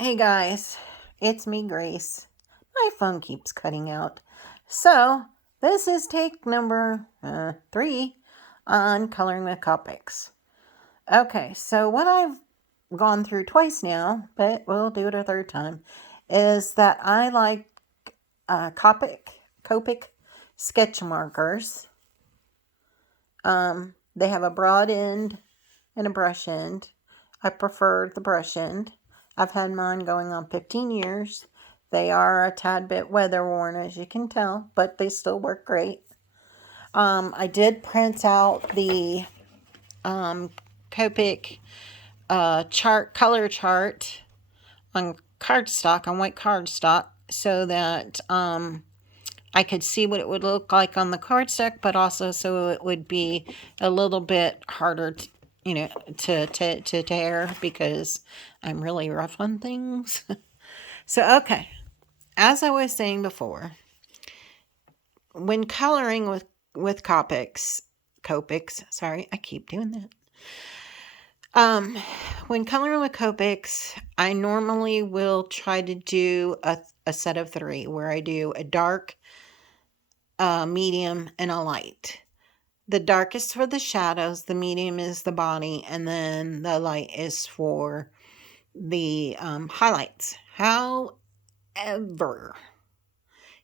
Hey guys, it's me, Grace. My phone keeps cutting out. So, this is take number 3 on coloring with copics. Okay, so what I've gone through twice now, but we'll do it a third time, is that I like copic sketch markers. They have a broad end and a brush end. I prefer the brush end. I've had mine going on 15 years. They are a tad bit weather worn, as you can tell, but they still work great. I did print out the copic color chart on cardstock, on white cardstock, so that I could see what it would look like on the cardstock, but also so it would be a little bit harder to tear, because I'm really rough on things. So, okay, as I was saying before, when coloring with copics, sorry, I keep doing that. When coloring with copics, I normally will try to do a set of 3, where I do a dark, medium, and a light. The dark is for the shadows, the medium is the body, and then the light is for the highlights. However,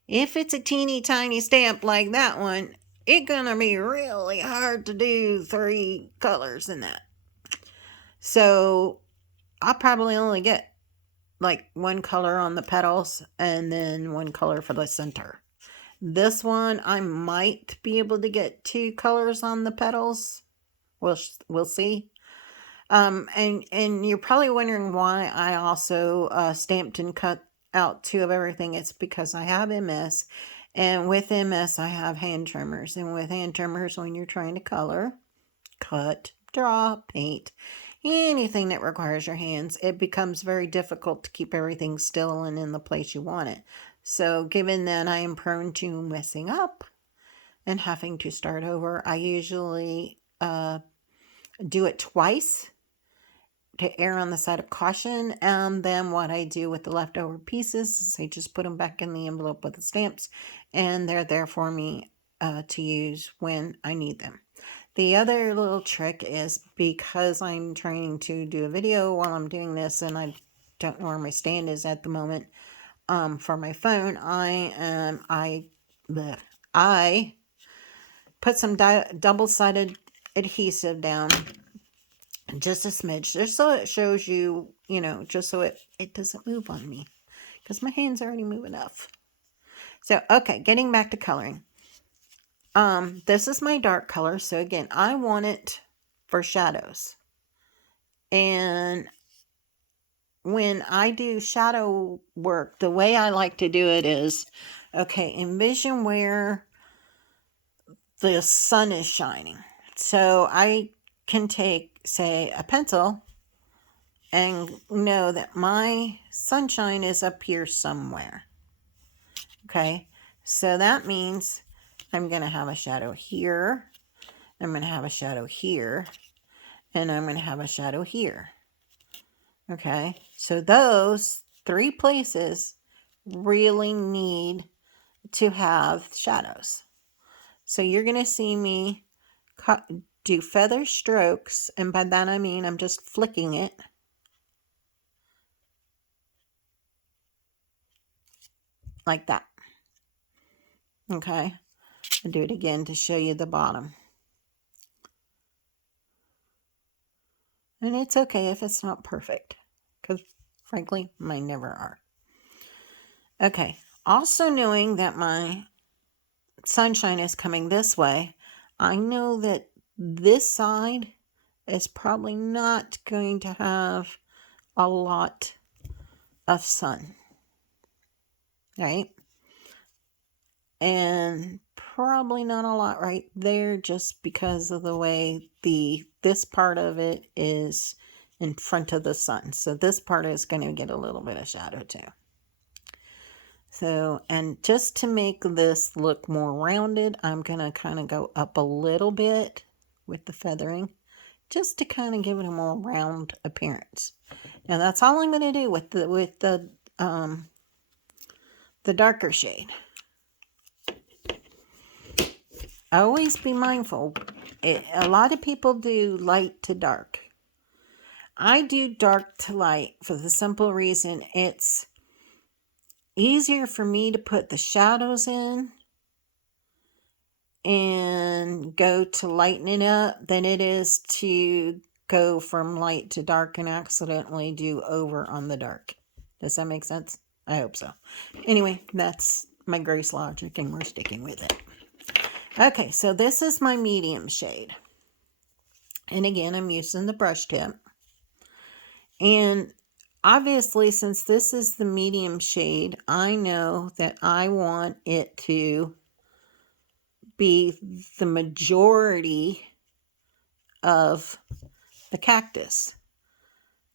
if it's a teeny tiny stamp like that one, it's gonna be really hard to do 3 colors in that. So I'll probably only get like 1 color on the petals and then 1 color for the center. This one, I might be able to get 2 colors on the petals. We'll see. And you're probably wondering why I also stamped and cut out 2 of everything. It's because I have MS, and with MS I have hand tremors. And with hand tremors, when you're trying to color, cut, draw, paint, anything that requires your hands, it becomes very difficult to keep everything still and in the place you want it. So given that I am prone to messing up and having to start over, I usually do it twice to err on the side of caution. And then what I do with the leftover pieces is I just put them back in the envelope with the stamps, and they're there for me to use when I need them. The other little trick is, because I'm trying to do a video while I'm doing this and I don't know where my stand is at the moment for my phone, I put some double-sided adhesive down, just a smidge, just so it shows you, just so it doesn't move on me, because my hands already move enough. So, okay, getting back to coloring. This is my dark color, so again, I want it for shadows. And when I do shadow work, the way I like to do it is, okay, envision where the sun is shining. So I can take, say, a pencil and know that my sunshine is up here somewhere. Okay, so that means I'm going to have a shadow here, I'm going to have a shadow here, and I'm going to have a shadow here. Okay, so those 3 places really need to have shadows. So you're going to see me do feather strokes, and by that I mean I'm just flicking it. Like that. Okay, I'll do it again to show you the bottom. And it's okay if it's not perfect, because frankly, mine never are. Okay, also knowing that my sunshine is coming this way, I know that this side is probably not going to have a lot of sun, right? And probably not a lot right there, just because of the way this part of it is in front of the sun. So this part is going to get a little bit of shadow too. So, and just to make this look more rounded, I'm going to kind of go up a little bit with the feathering, just to kind of give it a more round appearance. Now that's all I'm going to do with the darker shade. Always be mindful. A lot of people do light to dark. I do dark to light for the simple reason it's easier for me to put the shadows in and go to lighten it up than it is to go from light to dark and accidentally do over on the dark. Does that make sense? I hope so. Anyway, that's my Grace logic and we're sticking with it. Okay, so this is my medium shade. And again, I'm using the brush tip. And obviously, since this is the medium shade, I know that I want it to be the majority of the cactus.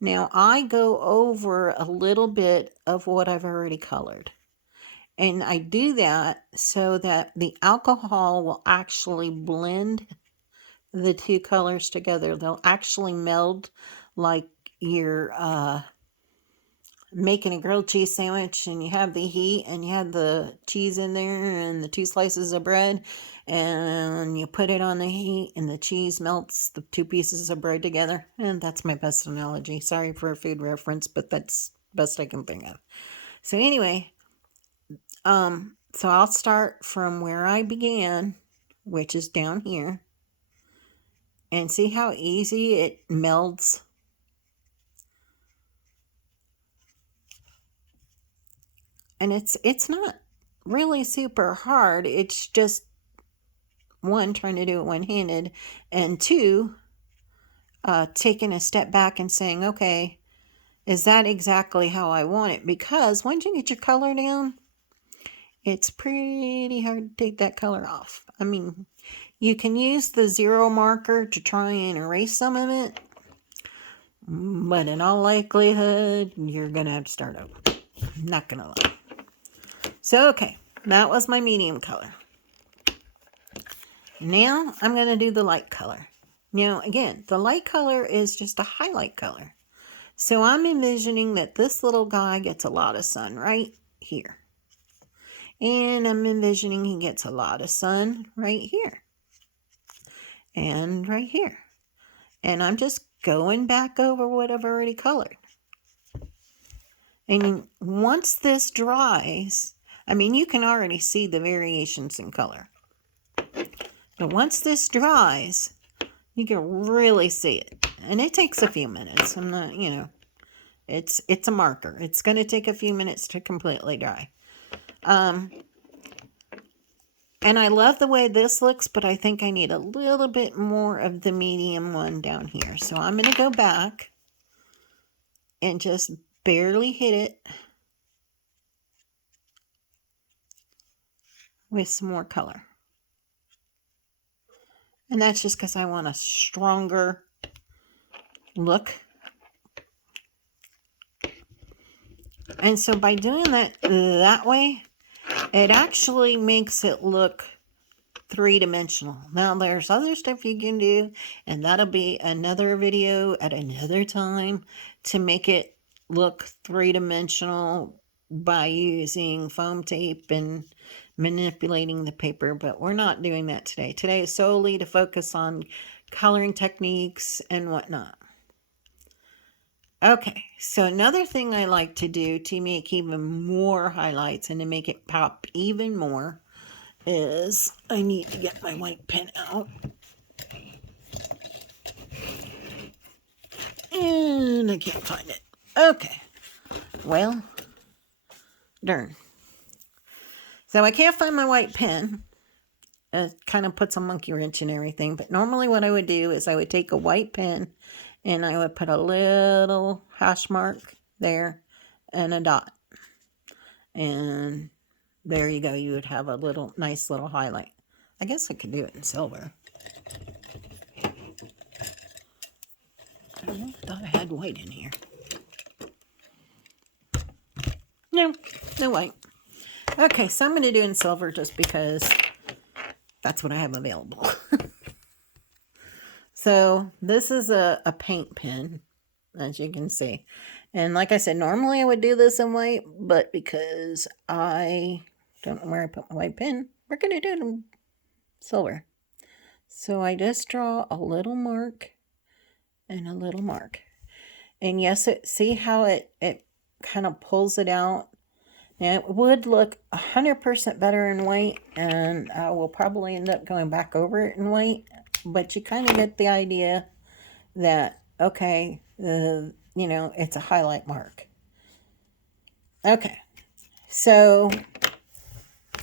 Now, I go over a little bit of what I've already colored. And I do that so that the alcohol will actually blend the two colors together. They'll actually meld like you're making a grilled cheese sandwich and you have the heat and you have the cheese in there and the 2 slices of bread and you put it on the heat and the cheese melts the 2 pieces of bread together. And that's my best analogy. Sorry for a food reference, but that's best I can think of. So anyway, so I'll start from where I began, which is down here, and see how easy it melds. And it's not really super hard. It's just, 1, trying to do it one-handed, and 2, taking a step back and saying, okay, is that exactly how I want it? Because once you get your color down, it's pretty hard to take that color off. I mean, you can use the 0 marker to try and erase some of it, but in all likelihood, you're going to have to start over. Not going to lie. So, okay, that was my medium color. Now, I'm going to do the light color. Now, again, the light color is just a highlight color. So, I'm envisioning that this little guy gets a lot of sun right here. And I'm envisioning he gets a lot of sun right here. And right here. And I'm just going back over what I've already colored. And once this dries, I mean, you can already see the variations in color. But once this dries, you can really see it. And it takes a few minutes. I'm not, it's a marker. It's going to take a few minutes to completely dry. And I love the way this looks, but I think I need a little bit more of the medium one down here. So I'm going to go back and just barely hit it with some more color. And that's just because I want a stronger look. And so by doing that way, it actually makes it look 3-dimensional. Now, there's other stuff you can do, and that'll be another video at another time to make it look 3-dimensional by using foam tape and manipulating the paper, but we're not doing that today. Today is solely to focus on coloring techniques and whatnot. Okay, so another thing I like to do to make even more highlights and to make it pop even more is I need to get my white pen out. And I can't find it. Okay, well, darn. So I can't find my white pen. It kind of puts a monkey wrench in everything. But normally what I would do is I would take a white pen and I would put a little hash mark there and a dot. And there you go. You would have a nice little highlight. I guess I could do it in silver. I thought I had white in here. No white. Okay, so I'm going to do it in silver just because that's what I have available. So this is a paint pen. as you can see. And like I said, normally I would do this in white, but because I don't know where I put my white pen, we're going to do it in silver. So I just draw a little mark and a little mark. And yes, see how it kind of pulls it out? And it would look 100% better in white, and I will probably end up going back over it in white. But you kind of get the idea that, okay, it's a highlight mark. Okay, so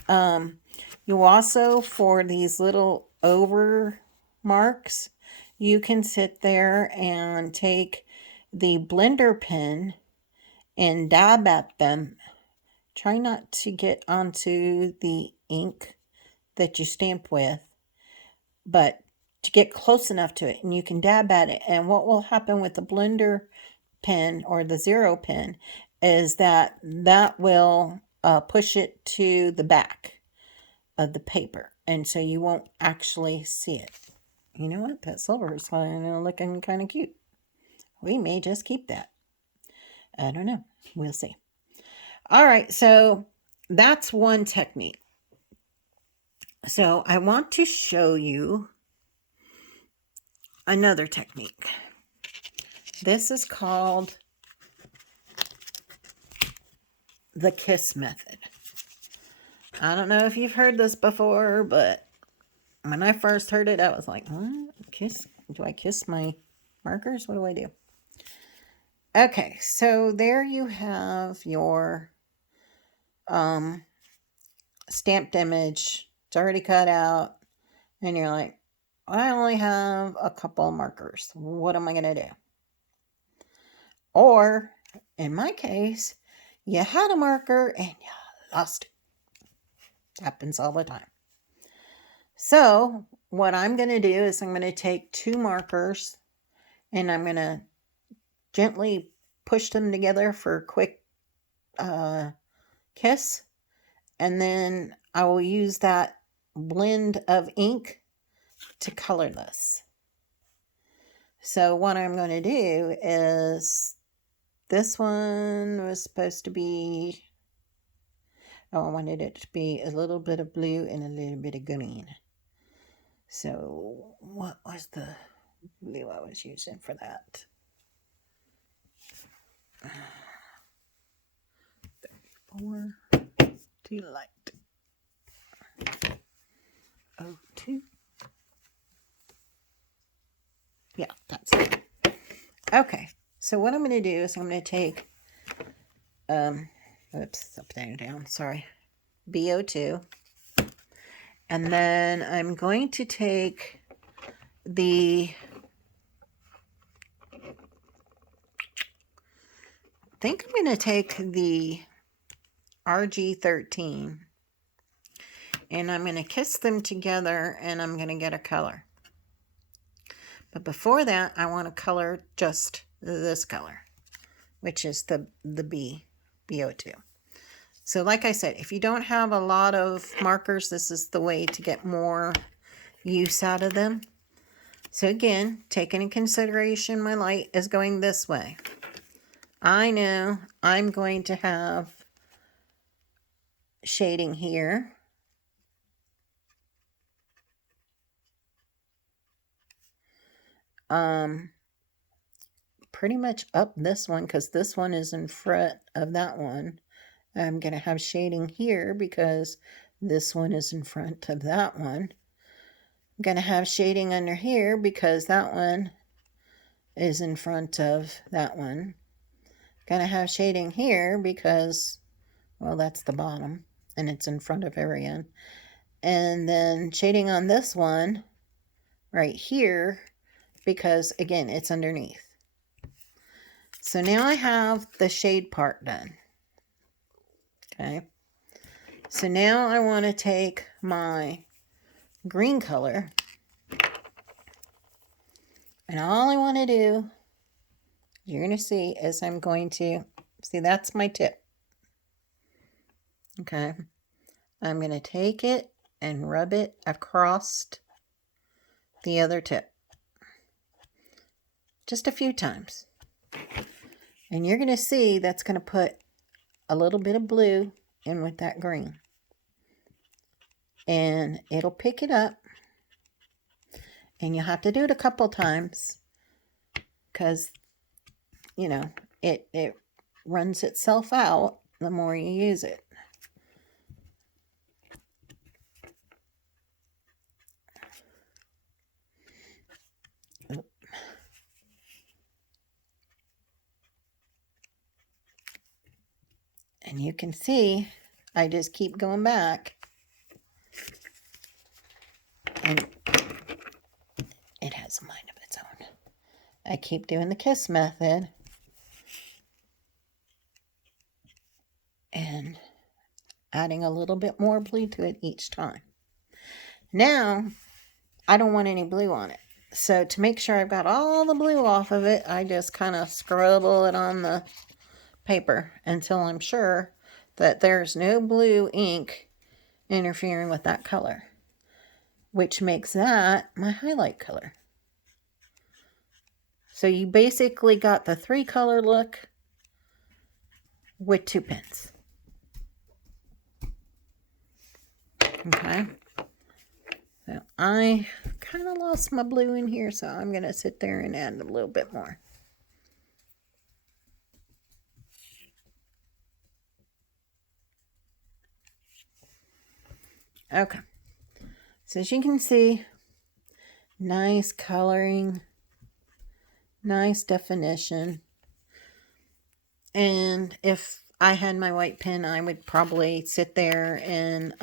you also, for these little over marks, you can sit there and take the blender pen and dab at them. Try not to get onto the ink that you stamp with, but to get close enough to it, and you can dab at it. And what will happen with the blender pen or the zero pen is that will push it to the back of the paper, and so you won't actually see it. You know what? That silver is looking kind of cute. We may just keep that. I don't know. We'll see. All right, so that's one technique. So I want to show you another technique. This is called the kiss method. I don't know if you've heard this before, but when I first heard it, I was like, what? Kiss? Do I kiss my markers? What do I do? Okay, so there you have your stamped image. It's already cut out, and you're like, I only have a couple markers. What am I going to do? Or, in my case, you had a marker and you lost it. Happens all the time. So, what I'm going to do is I'm going to take two markers and I'm going to gently push them together for a quick kiss. And then I will use that blend of ink to color this. So what I'm going to do is, this one was supposed to be, I wanted it to be a little bit of blue and a little bit of green. So what was the blue I was using for that? 34, too light. 02. Yeah, that's it. Okay, so what I'm going to do is I'm going to take, upside down, sorry, BO2. And then I'm going to take I think I'm going to take the RG13. And I'm going to kiss them together and I'm going to get a color. But before that, I want to color just this color, which is the BO2. So like I said, if you don't have a lot of markers, this is the way to get more use out of them. So again, taking into consideration my light is going this way. I know I'm going to have shading here. Pretty much up this one, because this one is in front of that one. I'm going to have shading here because this one is in front of that one. I'm going to have shading under here because that one is in front of that one. I'm going to have shading here because, well, that's the bottom and it's in front of everyone. And then shading on this one right here because, again, it's underneath. So now I have the shade part done. Okay. So now I want to take my green color. And all I want to do, you're going to see, is I'm going to, see, that's my tip. Okay. I'm going to take it and rub it across the other tip. Just a few times. And you're going to see that's going to put a little bit of blue in with that green. And it'll pick it up. And you'll have to do it a couple times because, you know, it runs itself out the more you use it. And you can see I just keep going back. And it has a mind of its own. I keep doing the kiss method. And adding a little bit more blue to it each time. Now, I don't want any blue on it. So to make sure I've got all the blue off of it, I just kind of scribble it on the paper until I'm sure that there's no blue ink interfering with that color, which makes that my highlight color. So you basically got the 3-color look with 2 pens. Okay. So I kind of lost my blue in here, so I'm going to sit there and add a little bit more. Okay. So as you can see, nice coloring, nice definition. And if I had my white pen, I would probably sit there and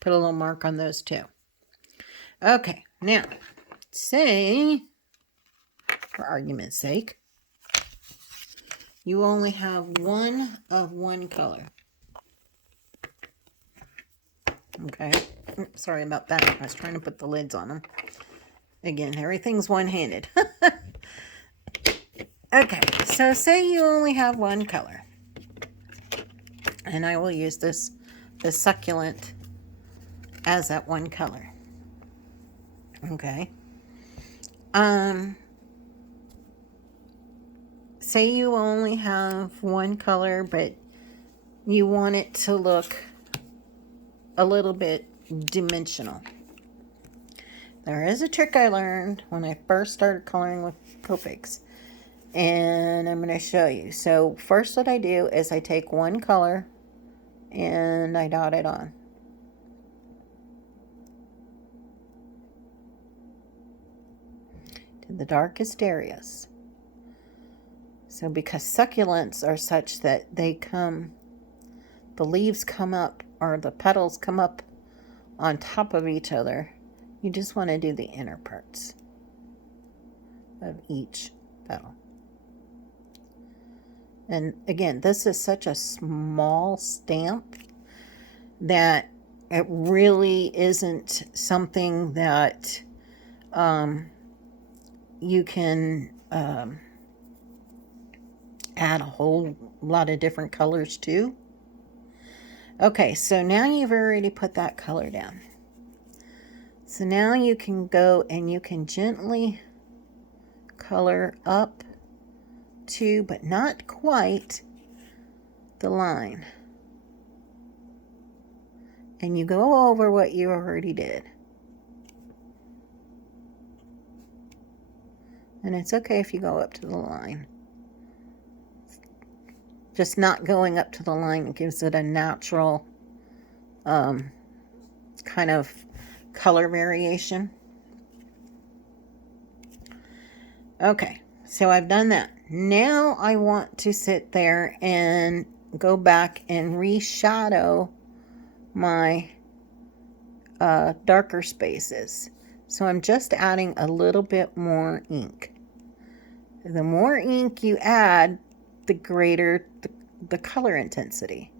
put a little mark on those too. Okay, now, say, for argument's sake, you only have one of one color. Okay, sorry about that. I was trying to put the lids on them. Again, everything's one-handed. Okay, so say you only have one color. And I will use the succulent as that one color. Okay. Say you only have one color, but you want it to look a little bit dimensional. There is a trick I learned when I first started coloring with copics, and I'm going to show you. So first what I do is I take one color and I dot it on. To the darkest areas. So because succulents are such that the leaves come up, or the petals come up on top of each other, you just want to do the inner parts of each petal. And again, this is such a small stamp that it really isn't something that you can add a whole lot of different colors to. Okay, so now you've already put that color down. So now you can go and you can gently color up to, but not quite, the line. And you go over what you already did. And it's okay if you go up to the line. Just not going up to the line gives it a natural kind of color variation. Okay, so I've done that. Now I want to sit there and go back and reshadow my darker spaces. So I'm just adding a little bit more ink. The more ink you add, the greater the color intensity,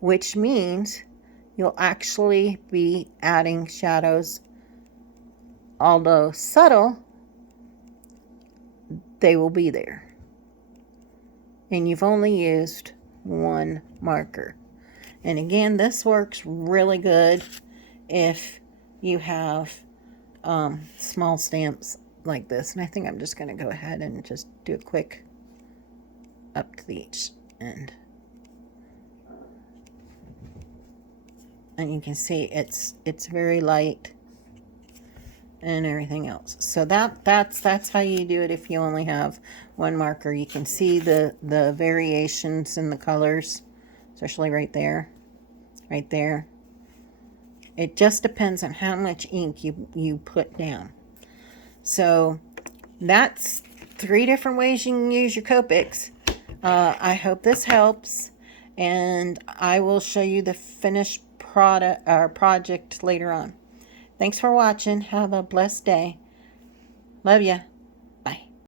which means you'll actually be adding shadows. Although subtle, they will be there. And you've only used one marker. And again, this works really good if you have small stamps like this. And I think I'm just going to go ahead and just do a quick up to the each end. And you can see it's very light and everything else. So that's how you do it if you only have one marker. You can see the variations in the colors, especially right there, right there. It just depends on how much ink you put down. So that's 3 different ways you can use your Copics. I hope this helps, and I will show you the finished product or project later on. Thanks for watching. Have a blessed day. Love ya.